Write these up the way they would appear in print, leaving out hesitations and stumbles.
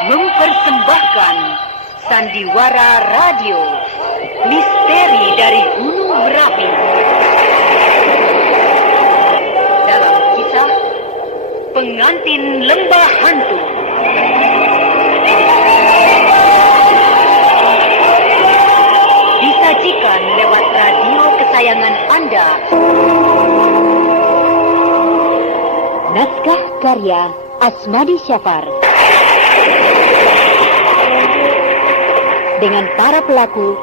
mempersembahkan Sandiwara Radio, Misteri dari Gunung Merapi. Dalam kisah Pengantin Lembah Hantu. Disajikan lewat radio kesayangan Anda. Naskah karya Asmadi Syafar. Dengan para pelaku,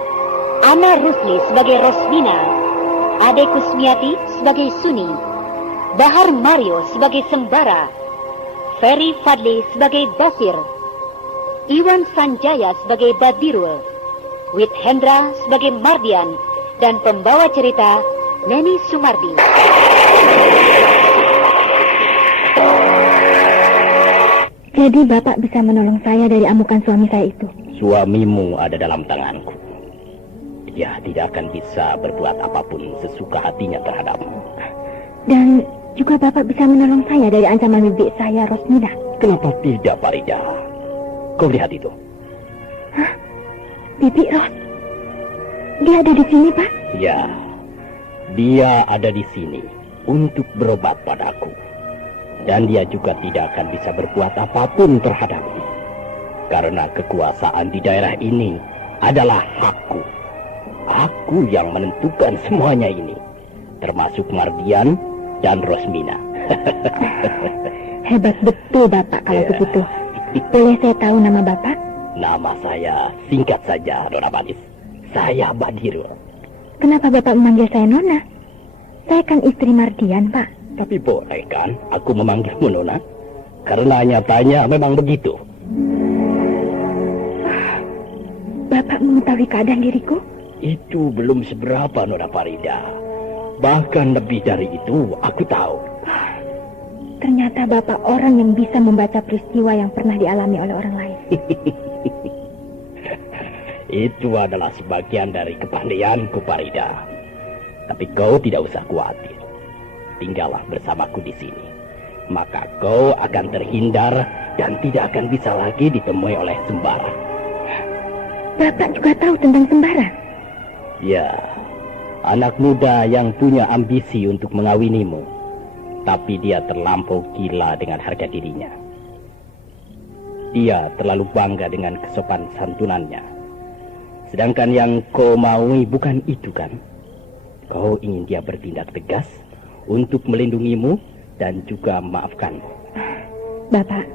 Ana Rusli sebagai Rosmina, Ade Kusmiati sebagai Suni, Bahar Mario sebagai Sembara, Ferry Fadli sebagai Basir, Iwan Sanjaya sebagai Badirul, Wit Hendra sebagai Mardian, dan pembawa cerita Neni Sumardi. Jadi Bapak bisa menolong saya dari amukan suami saya itu? Suamimu ada dalam tanganku. Dia tidak akan bisa berbuat apapun sesuka hatinya terhadapmu. Dan juga Bapak bisa menolong saya dari ancaman bibi saya, Rosmina. Kenapa tidak, Farida? Kau lihat itu. Hah? Bibi Ros? Dia ada di sini, Pak? Ya, dia ada di sini untuk berobat padaku. Dan dia juga tidak akan bisa berbuat apapun terhadapku. Karena kekuasaan di daerah ini adalah hakku. Aku yang menentukan semuanya ini. Termasuk Mardian dan Rosmina. Hebat betul Bapak kalau begitu. Boleh saya tahu nama Bapak? Nama saya singkat saja, Nona Badis. Saya Badirul. Kenapa Bapak memanggil saya Nona? Saya kan istri Mardian, Pak. Tapi boleh kan aku memanggilmu Nona? Karena nyatanya memang begitu. Bapak mengetahui keadaan diriku? Itu belum seberapa, Nona Farida. Bahkan lebih dari itu, aku tahu. Ternyata Bapak orang yang bisa membaca peristiwa yang pernah dialami oleh orang lain. Itu adalah sebagian dari kepandaianku, Farida. Tapi kau tidak usah khawatir. Tinggallah bersamaku di sini. Maka kau akan terhindar dan tidak akan bisa lagi ditemui oleh Sembara. Bapak juga tahu tentang Sembara? Ya, anak muda yang punya ambisi untuk mengawinimu. Tapi dia terlampau gila dengan harga dirinya. Dia terlalu bangga dengan kesopan santunannya. Sedangkan yang kau maui bukan itu kan? Kau ingin dia bertindak tegas untuk melindungimu dan juga memaafkanmu. Bapak,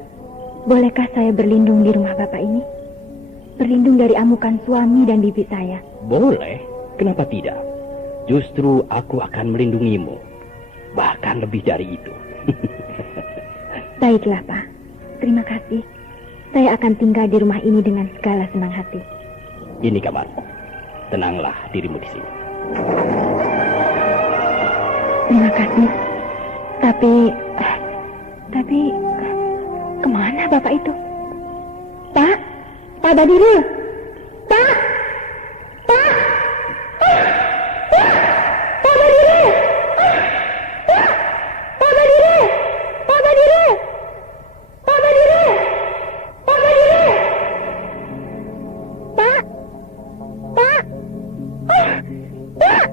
bolehkah saya berlindung di rumah Bapak ini? Berlindung dari amukan suami dan bibi saya. Boleh, kenapa tidak? Justru aku akan melindungimu. Bahkan lebih dari itu. Baiklah, Pak. Terima kasih. Saya akan tinggal di rumah ini dengan segala senang hati. Ini kamarmu. Tenanglah dirimu di sini. Terima kasih. Tapi kemana Bapak itu? Pak? Pak Badirul? Pak? Pak? Pak Badirul? Pak Badirul? Pak Badirul? Pak Badirul? Pak Badirul? Pak? Pak? Pak?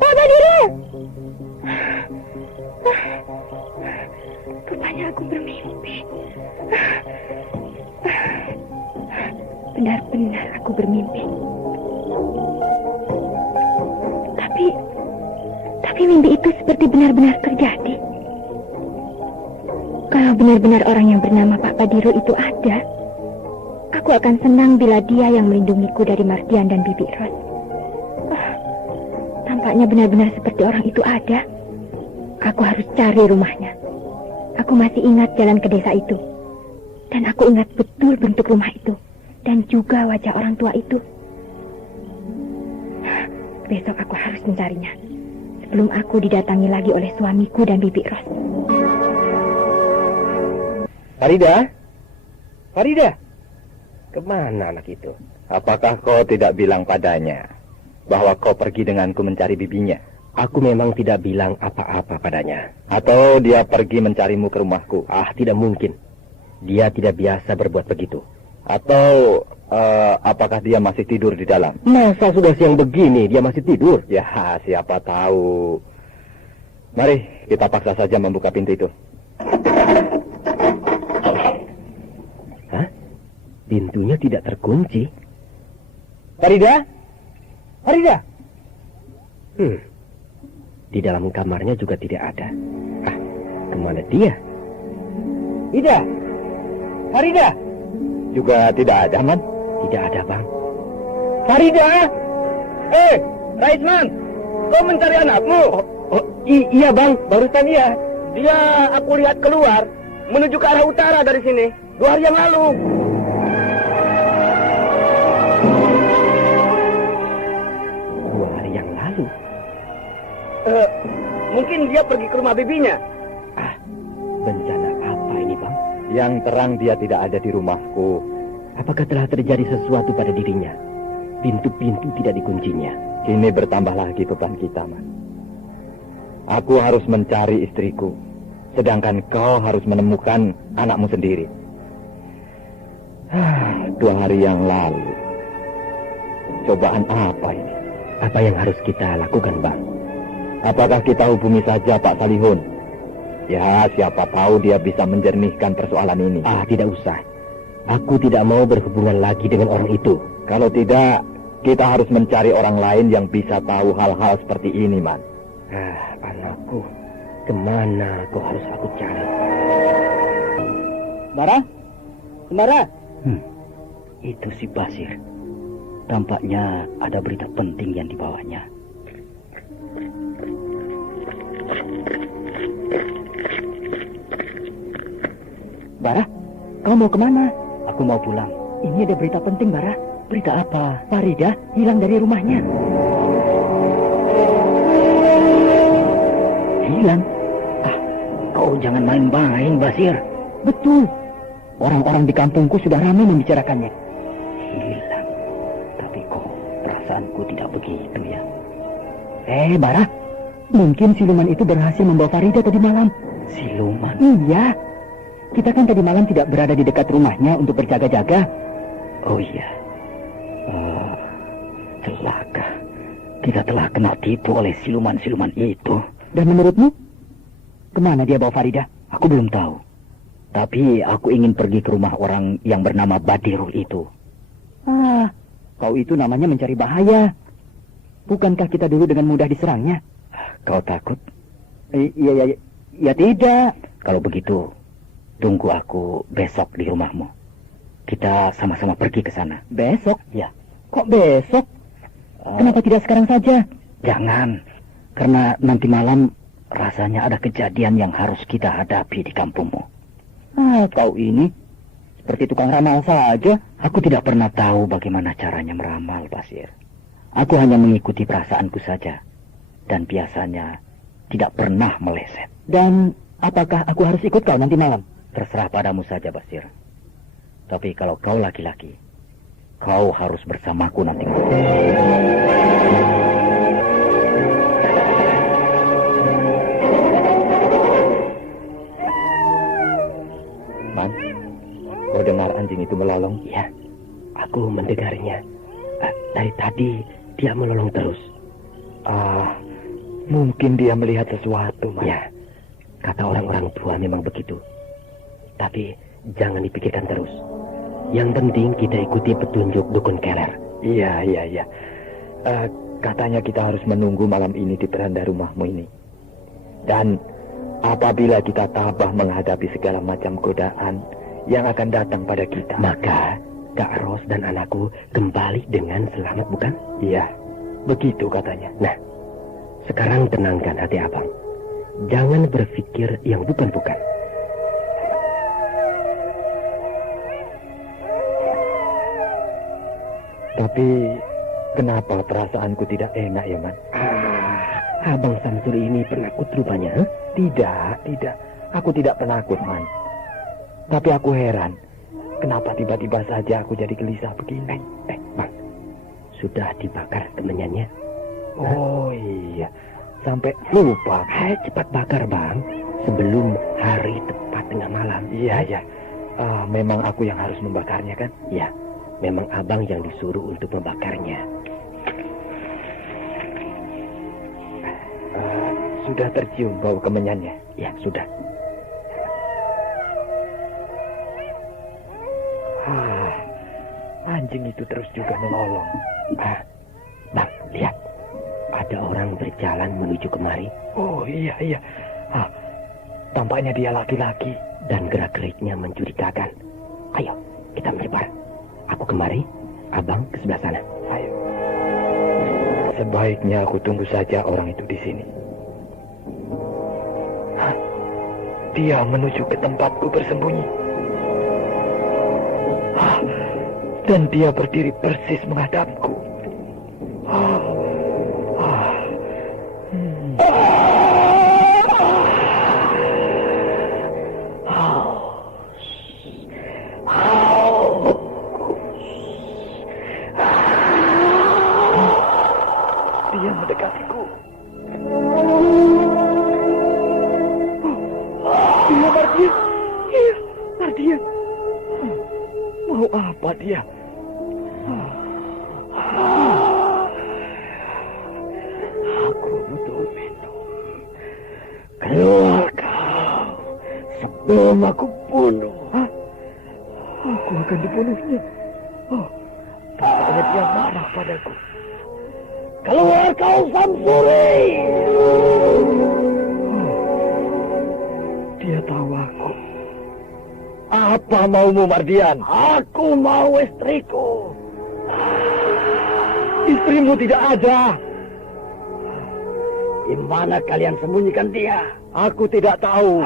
Pak Badirul? Rupanya aku bermimpi. Benar-benar aku bermimpi. Tapi mimpi itu seperti benar-benar terjadi. Kalau benar-benar orang yang bernama Pak Badirul itu ada, aku akan senang bila dia yang melindungiku dari Mardian dan Bibi Ros. Tampaknya benar-benar seperti orang itu ada. Aku harus cari rumahnya. Aku masih ingat jalan ke desa itu. Dan aku ingat betul bentuk rumah itu. Dan juga wajah orang tua itu. Besok aku harus mencarinya. Sebelum aku didatangi lagi oleh suamiku dan Bibi Ros. Farida? Farida? Kemana anak itu? Apakah kau tidak bilang padanya bahwa kau pergi denganku mencari bibinya? Aku memang tidak bilang apa-apa padanya. Atau dia pergi mencarimu ke rumahku? Tidak mungkin. Dia tidak biasa berbuat begitu. Atau apakah dia masih tidur di dalam? Masa sudah siang begini dia masih tidur? Ya, siapa tahu. Mari kita paksa saja membuka pintu itu. Hah? Pintunya tidak terkunci. Farida? Farida? Di dalam kamarnya juga tidak ada. Kemana dia? Ida? Farida? Juga tidak ada, Man. Tidak ada, Bang. Farida? Raisman, kau mencari anakmu? Iya, Bang. Barusan iya. Dia aku lihat keluar, menuju ke arah utara dari sini, 2 hari yang lalu. Mungkin dia pergi ke rumah bibinya. Bencana apa ini, Bang? Yang terang dia tidak ada di rumahku. Apakah telah terjadi sesuatu pada dirinya? Pintu-pintu tidak dikuncinya. Kini bertambah lagi beban kita, Man. Aku harus mencari istriku, sedangkan kau harus menemukan anakmu sendiri. 2 hari yang lalu. Cobaan apa ini? Apa yang harus kita lakukan, Bang? Apakah kita hubungi saja Pak Salihun? Ya, siapa tahu dia bisa menjernihkan persoalan ini. Tidak usah. Aku tidak mau berhubungan lagi dengan orang itu. Kalau tidak, kita harus mencari orang lain yang bisa tahu hal-hal seperti ini, Man. Anakku, kemana kau harus aku cari? Sembara? Itu si Basir. Tampaknya ada berita penting yang dibawanya. Bara, kau mau kemana? Aku mau pulang. Ini ada berita penting, Bara. Berita apa? Farida hilang dari rumahnya. Hilang? Kau jangan main-main, Basir. Betul. Orang-orang di kampungku sudah ramai membicarakannya. Hilang. Tapi kok perasaanku tidak begitu ya. Bara, mungkin siluman itu berhasil membawa Farida tadi malam. Siluman? Iya. Kita kan tadi malam tidak berada di dekat rumahnya untuk berjaga-jaga. Oh iya. Celaka. Kita telah kena tipu oleh siluman-siluman itu. Dan menurutmu, kemana dia bawa Farida? Aku belum tahu. Tapi aku ingin pergi ke rumah orang yang bernama Badiru itu. Kau itu namanya mencari bahaya. Bukankah kita dulu dengan mudah diserangnya? Kau takut? Iya tidak. Kalau begitu, tunggu aku besok di rumahmu. Kita sama-sama pergi ke sana. Besok? Ya. Kok besok? Kenapa tidak sekarang saja? Jangan. Karena nanti malam rasanya ada kejadian yang harus kita hadapi di kampungmu. Kau ini seperti tukang ramal saja. Aku tidak pernah tahu bagaimana caranya meramal, Basir. Aku hanya mengikuti perasaanku saja. Dan biasanya tidak pernah meleset. Dan apakah aku harus ikut kau nanti malam? Terserah padamu saja, Basir. Tapi kalau kau laki-laki, kau harus bersamaku nanti malam. Man, kau dengar anjing itu melolong? Ya, aku mendengarnya. Dari tadi dia melolong terus. Mungkin dia melihat sesuatu, Man. Ya, kata orang-orang tua memang begitu. Tapi jangan dipikirkan terus. Yang penting kita ikuti petunjuk Dukun Keler. Iya. Katanya kita harus menunggu malam ini di beranda rumahmu ini. Dan apabila kita tabah menghadapi segala macam godaan yang akan datang pada kita, maka Kak Ros dan anakku kembali dengan selamat, bukan? Iya, begitu katanya. Nah, sekarang tenangkan hati abang. Jangan berpikir yang bukan-bukan. Tapi kenapa perasaanku tidak enak ya, Man? Abang Samsul ini penakut rupanya, huh? Tidak. Aku tidak penakut, Man. Tapi aku heran, kenapa tiba-tiba saja aku jadi gelisah begini? Bang, sudah dibakar kemenyannya? Oh iya, sampai lupa. Cepat bakar, Bang, sebelum hari tepat tengah malam. Iya. Memang aku yang harus membakarnya kan? Ya, memang abang yang disuruh untuk membakarnya. Sudah tercium bau kemenyannya? Ya, sudah. Anjing itu terus juga menolong. Bang, lihat. Ada orang berjalan menuju kemari. Oh, iya. Tampaknya dia laki-laki. Dan gerak-geriknya mencurigakan. Ayo, kita menyebar. Aku kemari, abang ke sebelah sana. Ayo. Sebaiknya aku tunggu saja orang itu di sini. Dia menuju ke tempatku bersembunyi. Dan dia berdiri persis menghadapku. Dia mendekatiku. Dia Mardian. Iya, Mardian. Mau apa dia? Aku butuh minum. Keluar kau sebelum aku bunuh. Aku akan dibunuhnya. Tampaknya dia marah padaku. Keluar kau, Samsuri! Dia tahu aku. Apa maumu, Mardian? Aku mau istriku. Istrimu tidak ada. Di mana kalian sembunyikan dia? Aku tidak tahu.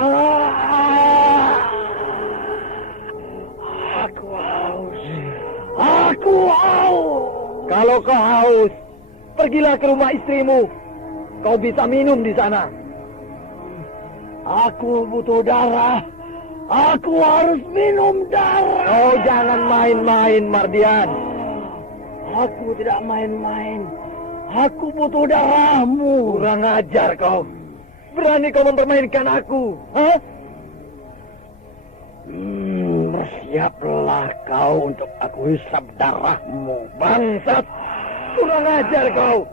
Aku haus. Aku haus. Kalau kau haus, pergilah ke rumah istrimu. Kau bisa minum di sana. Aku butuh darah. Aku harus minum darah. Kau jangan main-main, Mardian. Aku tidak main-main. Aku butuh darahmu. Kurang ajar kau. Berani kau mempermainkan aku. Hah? Bersiaplah kau untuk aku hisap darahmu. Bangsat. Kurang ajar kau.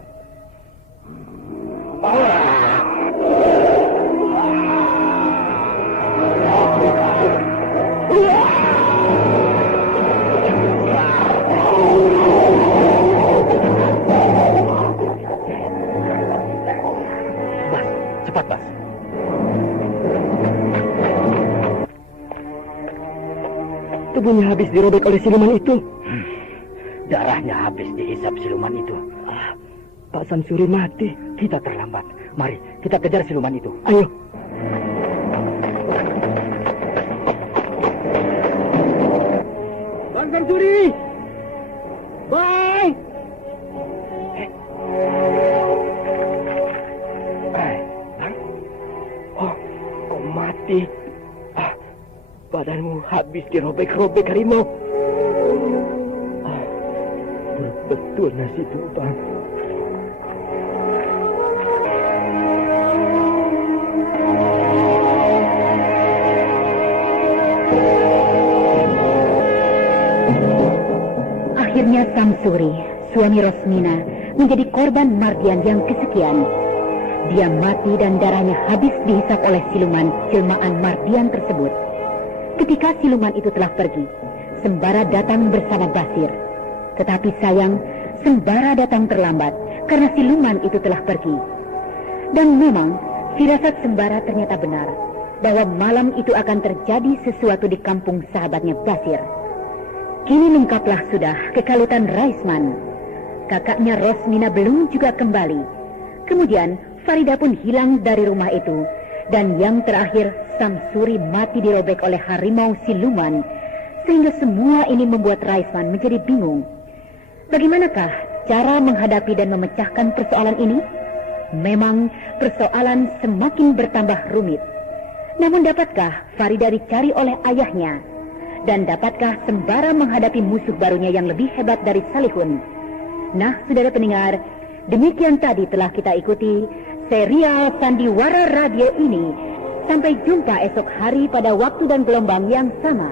Cepat, Bas. Tubuhnya habis dirobek oleh siluman itu. Darahnya habis dihisap siluman itu. Pak Samsuri mati. Kita terlambat. Mari, kita kejar siluman itu. Ayo. Bang Samsuri! Bang! Bang? Oh, kau mati. Badanmu habis dirobek-robek harimau. Betul nasibmu, Bang. Akhirnya Samsuri, suami Rosmina, menjadi korban Mardian yang kesekian. Dia mati dan darahnya habis dihisap oleh siluman jelmaan Mardian tersebut. Ketika siluman itu telah pergi, Sembara datang bersama Basir. Tetapi sayang, Sembara datang terlambat karena siluman itu telah pergi. Dan memang, firasat Sembara ternyata benar, bahwa malam itu akan terjadi sesuatu di kampung sahabatnya Basir. Kini lengkaplah sudah kekalutan Raisman. Kakaknya Rosmina belum juga kembali. Kemudian Farida pun hilang dari rumah itu. Dan yang terakhir, Samsuri mati dirobek oleh harimau siluman. Sehingga semua ini membuat Raisman menjadi bingung. Bagaimanakah cara menghadapi dan memecahkan persoalan ini? Memang persoalan semakin bertambah rumit. Namun dapatkah Farida dicari oleh ayahnya? Dan dapatkah Sembara menghadapi musuh barunya yang lebih hebat dari Salihun? Nah, saudara pendengar, demikian tadi telah kita ikuti serial Sandiwara Radio ini. Sampai jumpa esok hari pada waktu dan gelombang yang sama.